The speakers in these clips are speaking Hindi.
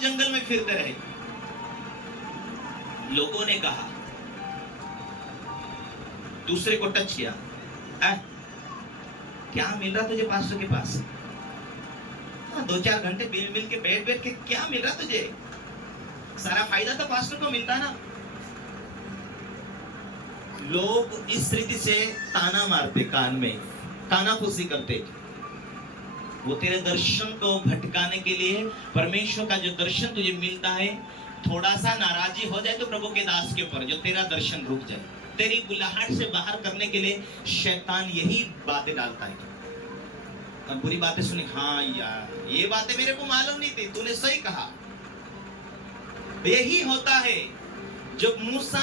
जंगल में फिरते रहे। लोगों ने कहा, दूसरे को टच किया, क्या मिल रहा तुझे पास्टर के पास? 2-4 घंटे मिल के बैठ के क्या मिल रहा तुझे? सारा फायदा तो पास्टर को मिलता ना। लोग इस रीति से ताना मारते, कान में कानाफूसी करते। वो तेरे दर्शन को भटकाने के लिए, परमेश्वर का जो दर्शन तुझे मिलता है, थोड़ा सा नाराजी हो जाए तो प्रभु के दास के ऊपर, जो तेरा दर्शन रुक जाए, तेरी बुलाहट से बाहर करने के लिए शैतान यही बातें डालता है। और बुरी बातें सुनी, हाँ यार ये बातें मेरे को मालूम नहीं थी, तूने सही कहा। यही होता है। जब मूसा,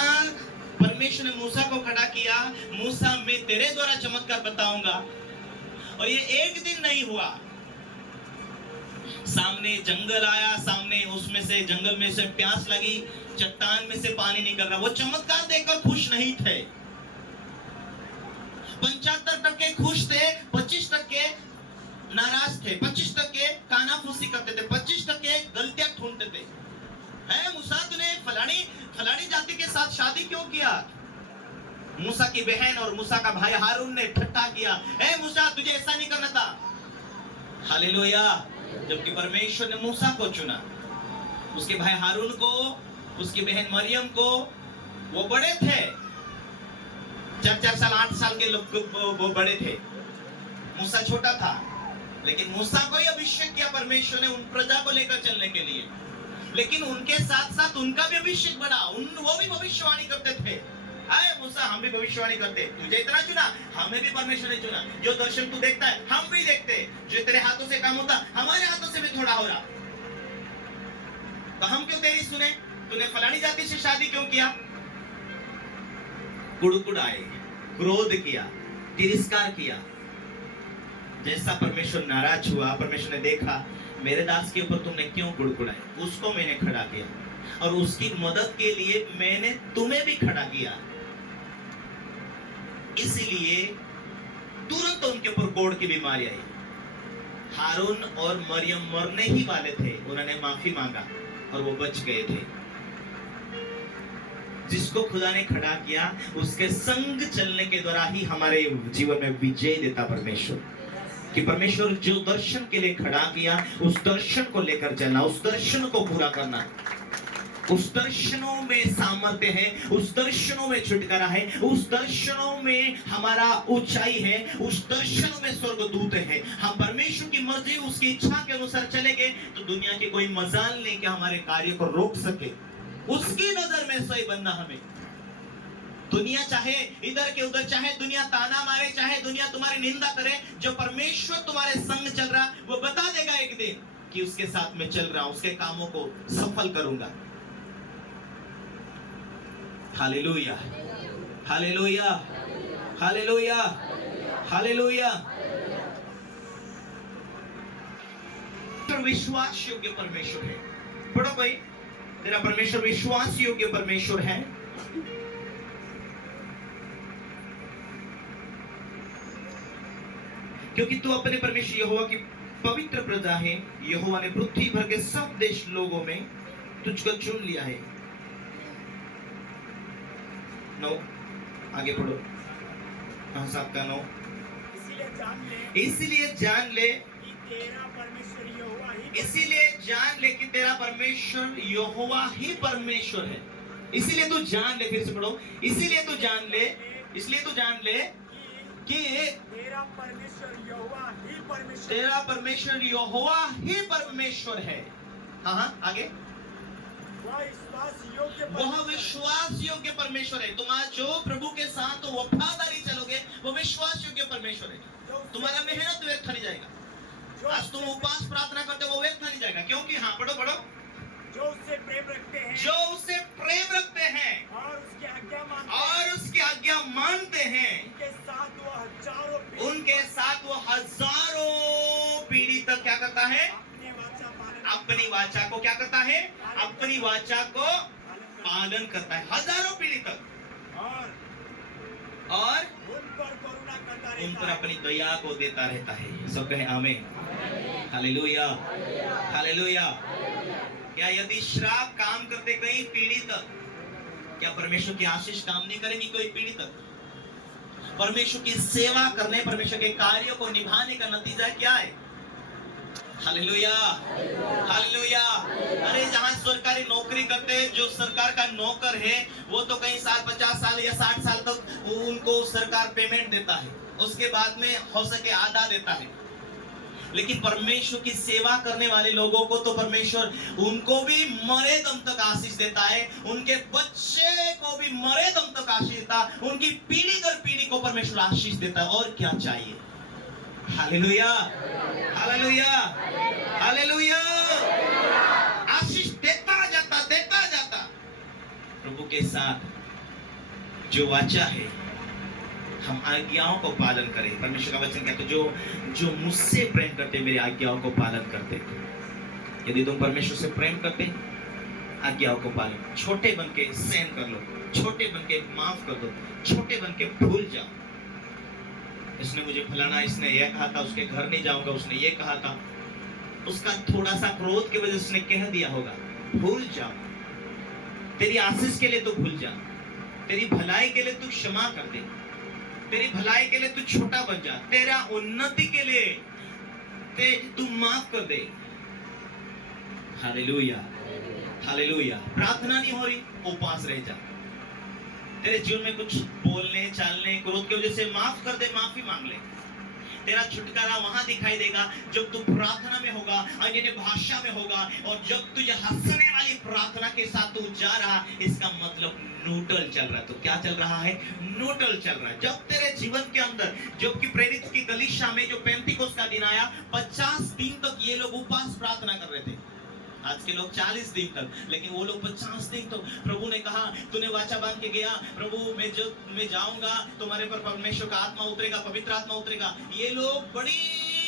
परमेश्वर ने मूसा को खड़ा किया, मूसा मैं तेरे द्वारा चमत्कार बताऊंगा, और ये एक दिन नहीं हुआ। सामने जंगल आया, सामने उसमें से, जंगल में से प्यास लगी, चट्टान में से पानी निकल रहा। वो चमत्कार देखकर खुश नहीं थे। 75% खुश थे, 25% नाराज थे, 25% कानाफूसी करते थे, 25% गलतियां ढूंढते थे। है मूसा, तूने फलानी जाति के साथ शादी क्यों किया? मूसा की बहन और मूसा का भाई हारून ने ठट्टा किया, ए मूसा तुझे ऐसा नहीं करना था। हालेलुया। जबकि परमेश्वर ने मूसा को चुना, उसके भाई हारून को, उसकी बहन मरियम को। वो बड़े थे, 4 साल 8 साल के लोग, वो बड़े थे, मूसा छोटा था। लेकिन मूसा को ही अभिषेक किया परमेश्वर ने उन प्रजा को लेकर चलने के लिए। लेकिन उनके साथ साथ उनका भी अभिषेक बढ़ा। वो भी भविष्यवाणी करते थे। आए मूसा, हम भी भविष्यवाणी करते, तुझे इतना चुना, हमें भी परमेश्वर ने चुना। जो दर्शन तू देखता है हम भी देखते, जो तेरे हाथों से काम होता हमारे हाथों से भी थोड़ा हो रहा। तो हम क्यों तेरी सुने? तूने फलानी जाति से शादी क्यों किया? कुड़कुड़ाए, क्रोध किया, तिरस्कार किया। जैसा परमेश्वर नाराज हुआ, परमेश्वर ने देखा मेरे दास के ऊपर तुमने क्यों कुड़कुड़ाए, उसको मैंने खड़ा किया, और उसकी मदद के लिए मैंने तुम्हें भी खड़ा किया। इसलिए तुरंत उनके ऊपर कोढ़ की बीमारी आई। हारून और मरियम मरने ही वाले थे, उन्होंने माफी मांगा और वो बच गए थे। जिसको खुदा ने खड़ा किया, उसके संग चलने के द्वारा ही हमारे जीवन में विजय देता परमेश्वर। कि परमेश्वर जो दर्शन के लिए खड़ा किया, उस दर्शन को लेकर चलना, उस दर्शन को पूरा करना। उस दर्शनों में सामर्थ्य है, उस दर्शनों में छुटकारा है, उस दर्शनों में हमारा ऊंचाई है, उस दर्शनों में स्वर्गदूत है। हम परमेश्वर की मर्जी, उसकी इच्छा के अनुसार चलेंगे तो दुनिया की कोई मजाल नहीं कि हमारे कार्य को रोक सके। उसकी नजर में सही बनना हमें। दुनिया चाहे इधर के उधर, चाहे दुनिया ताना मारे, चाहे दुनिया तुम्हारी निंदा करे, जो परमेश्वर तुम्हारे संग चल रहा वो बता देगा एक दिन कि उसके साथ में चल रहा, उसके कामों को सफल करूंगा। Hallelujah, hallelujah, hallelujah, hallelujah. विश्वास योग्य परमेश्वर है। पढ़ो भाई, तेरा परमेश्वर विश्वास योग्य परमेश्वर है। क्योंकि तू अपने परमेश्वर यहोवा की पवित्र प्रजा है। यहोवा ने पृथ्वी भर के सब देश लोगों में तुझको चुन लिया है। 9 आगे पढ़ो, साहब का 9। इसलिए जान ले कि तेरा परमेश्वर यहोवा ही, इसीलिए जान ले कि तेरा परमेश्वर यहोवा ही परमेश्वर है। इसीलिए तू जान ले, फिर से पढ़ो, इसीलिए तू जान ले, इसलिए तू जान ले कि तेरा परमेश्वर यहोवा ही परमेश्वर, तेरा परमेश्वर यहोवा ही परमेश्वर है। हाँ आगे, वह विश्वास योग्य परमेश्वर है। तुम्हारा जो प्रभु के साथ तो वफादारी चलोगे, वो विश्वास योग्य परमेश्वर है। तुम्हारा मेहनत व्यर्थ नहीं जाएगा। आज तुम उपवास प्रार्थना करते हो, वो व्यर्थ नहीं जाएगा। क्योंकि हाँ पढ़ो पढ़ो, जो उससे प्रेम रखते हैं, जो उससे प्रेम रखते हैं और उसकी आज्ञा मानते हैं, और उसकी आज्ञा मानते हैं, उनके साथ वो हजारों पीढ़ी तक क्या करता है? अपनी वाचा को क्या करता है? अपनी वाचा को पालन करता है, हजारों पीढ़ी तक। और उन पर अपनी दया को देता रहता है। सब कहे आमीन, हालेलुया, हालेलुया। क्या यदि श्राप काम करते कई पीढ़ी तक, क्या परमेश्वर की आशीष काम नहीं करेगी कोई पीढ़ी तक? परमेश्वर की सेवा करने, परमेश्वर के कार्यों को निभाने का नतीजा क्या है? Hallelujah, hallelujah. अरे जहां सरकारी नौकरी करते हैं, जो सरकार का नौकर है वो तो कई साल, 50 साल या 60 साल तक उनको सरकार पेमेंट देता है, उसके बाद में हो सके आधा देता है। लेकिन परमेश्वर की सेवा करने वाले लोगों को तो परमेश्वर उनको भी मरे दम तक आशीष देता है, उनके बच्चे को भी मरे दम तक आशीष देता है, उनकी पीढ़ी दर पीढ़ी को परमेश्वर आशीष देता है। और क्या चाहिए? Hallelujah, hallelujah, hallelujah. आशीष देता जाता प्रभु के साथ जो वाचा है, हम आज्ञाओं को पालन करें। परमेश्वर का वचन कहते जो मुझसे प्रेम करते मेरी आज्ञाओं को पालन करते। यदि तुम परमेश्वर से प्रेम करते, आज्ञाओं को पालन, छोटे बन के सहन कर लो, छोटे बन के माफ कर दो, छोटे बन के भूल जाओ। इसने मुझे फलाना, इसने यह कहा था, उसके घर नहीं जाऊंगा, उसने ये कहा था, उसका थोड़ा सा क्रोध की वजह से उसने कह दिया होगा, भूल जाओ। तेरी आशीष के लिए तो भूल जा, तेरी भलाई के लिए तू क्षमा कर दे, तेरी भलाई के लिए तू छोटा बन जा, तेरा उन्नति के लिए तू माफ कर दे। Hallelujah, hallelujah. प्रार्थना नहीं हो रही, उपवास रह जा। तेरे जीवन में कुछ बोलने चालने क्रोध की वजह से माफ कर दे, माफी मांग ले। तेरा छुटकारा वहां दिखाई देगा जब तू प्रार्थना में होगा, अन्य भाषा में होगा, और जब तुझे हंसने वाली प्रार्थना के साथ तू जा रहा, इसका मतलब न्यूट्रल चल रहा है। तो क्या चल रहा है? न्यूट्रल चल रहा है। जब तेरे जीवन के अंदर, जब कि प्रेरित की गलीशा में जो पेंतिकोस का दिन आया, 50 दिन तक ये लोग उपवास प्रार्थना कर रहे थे। आज के लोग 40 दिन तक, लेकिन वो लोग 50 दिन तक। प्रभु ने कहा, तूने वाचा बांध के गया, प्रभु मैं जाऊंगा, तुम्हारे पर परमेश्वर का आत्मा उतरेगा, पवित्र आत्मा उतरेगा। ये लोग बड़ी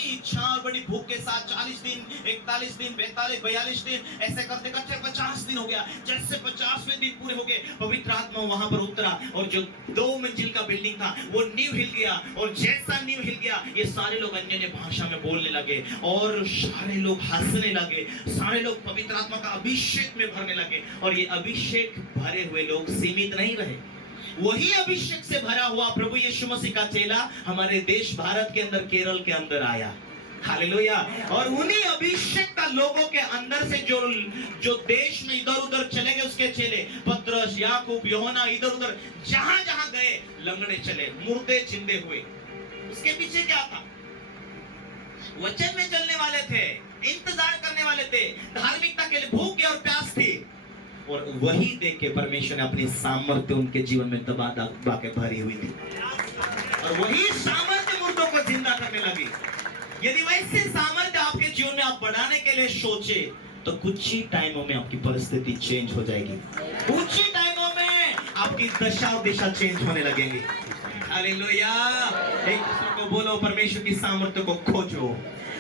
इच्छा और बड़ी भूख के साथ 40 दिन, 41 दिन, 42, 42 दिन ऐसे करते करते 50 दिन हो गया। जैसे 50वें दिन पूरे हो गए, पवित्र आत्मा वहां पर उतरा, और जो 2 मंजिल का बिल्डिंग था वो नींव हिल गया, और जैसा नींव हिल गया, ये सारे लोग अन्य भाषा में बोलने लगे, और सारे लोग हंसने लगे, सारे लोग पवित्र आत्मा का अभिषेक में भरने लगे। और ये अभिषेक भरे हुए लोग सीमित नहीं रहे, वही अभिषेक से भरा हुआ प्रभु यीशु मसीह का चेला हमारे देश भारत के अंदर, केरल के अंदर आया। हालेलुया। और उन्हीं अभिषेक का लोगों के अंदर से जो देश में इधर उधर चले गए, उसके चेले पतरस, याकूब, यूहन्ना, इधर उधर जहां जहां गए, लंगड़े चले, मुर्दे जिंदे हुए। उसके पीछे क्या था? वचन में चलने वाले थे, इंतजार करने वाले थे, धार्मिकता के लिए भूख और प्यास थी। और वही देख के परमेश्वर ने अपनी सामर्थ्य उनके जीवन में दबा के भरी हुई थी, और वही सामर्थ्य मुर्दों को जिंदा करने लगी। यदि वैसे सामर्थ्य आपके जीवन में आप बढ़ाने के लिए सोचे, तो कुछ ही टाइमों में आपकी परिस्थिति चेंज हो जाएगी, कुछ ही टाइमों में आपकी दशा और दिशा चेंज होने लगेगी। हालेलुया। एक दूसरे को बोलो, परमेश्वर की सामर्थ्य को खोजो,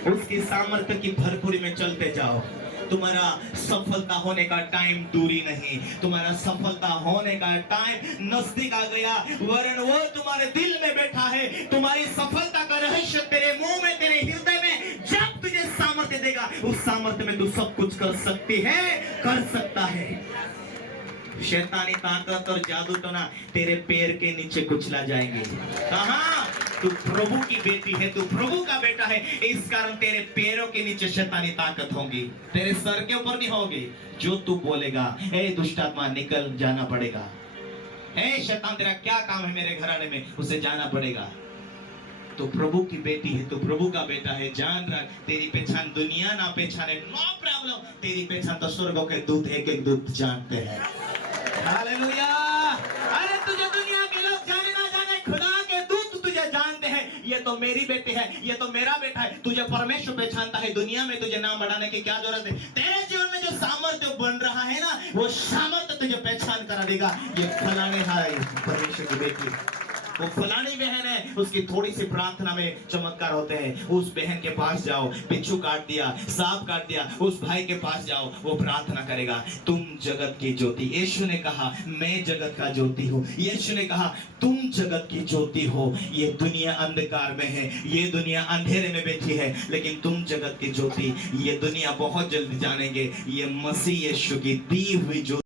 उसकी सामर्थ्य की भरपूरी में चलते जाओ। तुम्हारा सफलता होने का टाइम दूरी नहीं, तुम्हारा सफलता होने का टाइम नजदीक आ गया, वरन वो तुम्हारे दिल में बैठा है। तुम्हारी सफलता का रहस्य तेरे मुंह में, तेरे हृदय में जब तुझे सामर्थ्य देगा, उस सामर्थ्य में तू सब कुछ कर सकती है, कर सकता है। शैतानी ताकत और जादू टोना तेरे पैर के नीचे कुचला जाएंगे। कहां? तू प्रभु की बेटी है, तू प्रभु का बेटा है, इस कारण तेरे पैरों के नीचे शैतानी ताकत होगी, तेरे सर के ऊपर नहीं होगी। जो तू बोलेगा, ए दुष्ट आत्मा निकल जाना पड़ेगा, ए शैतान तेरा क्या काम है मेरे घराने में, उसे जाना पड़ेगा। तो प्रभु की बेटी है, तो प्रभु का बेटा है, जान रख, तेरी पहचान दुनिया ना पहचाने, नो प्रॉब्लम, तेरी पहचान तो स्वर्गों के दूत एक एक दूत जानते हैं। हालेलुया। अरे तुझे दुनिया के लोग जाने ना जाने, खुदा के दूत तुझे जानते हैं। ये तो मेरी बेटी है, ये तो मेरा बेटा है। तुझे परमेश्वर पहचानता है, दुनिया में तुझे नाम बढ़ाने की क्या जरूरत है? तेरे जीवन में जो सामर्थ्य बन रहा है ना, वो सामर्थ्य तुझे पहचान करा देगा, ये फलाने है परमेश्वर की बेटी। वो फलानी बहन है, उसकी थोड़ी सी प्रार्थना में चमत्कार होते हैं, उस बहन के पास जाओ, बिच्छू काट दिया, सांप काट दिया, उस भाई के पास जाओ, वो प्रार्थना करेगा। तुम जगत की ज्योति, यीशु ने कहा मैं जगत का ज्योति हूँ। यीशु ने कहा तुम जगत की ज्योति हो। ये दुनिया अंधकार में है, ये दुनिया अंधेरे में बैठी है, लेकिन तुम जगत की ज्योति। ये दुनिया बहुत जल्दी जानेंगे ये मसीह यीशु की दी हुई ज्योति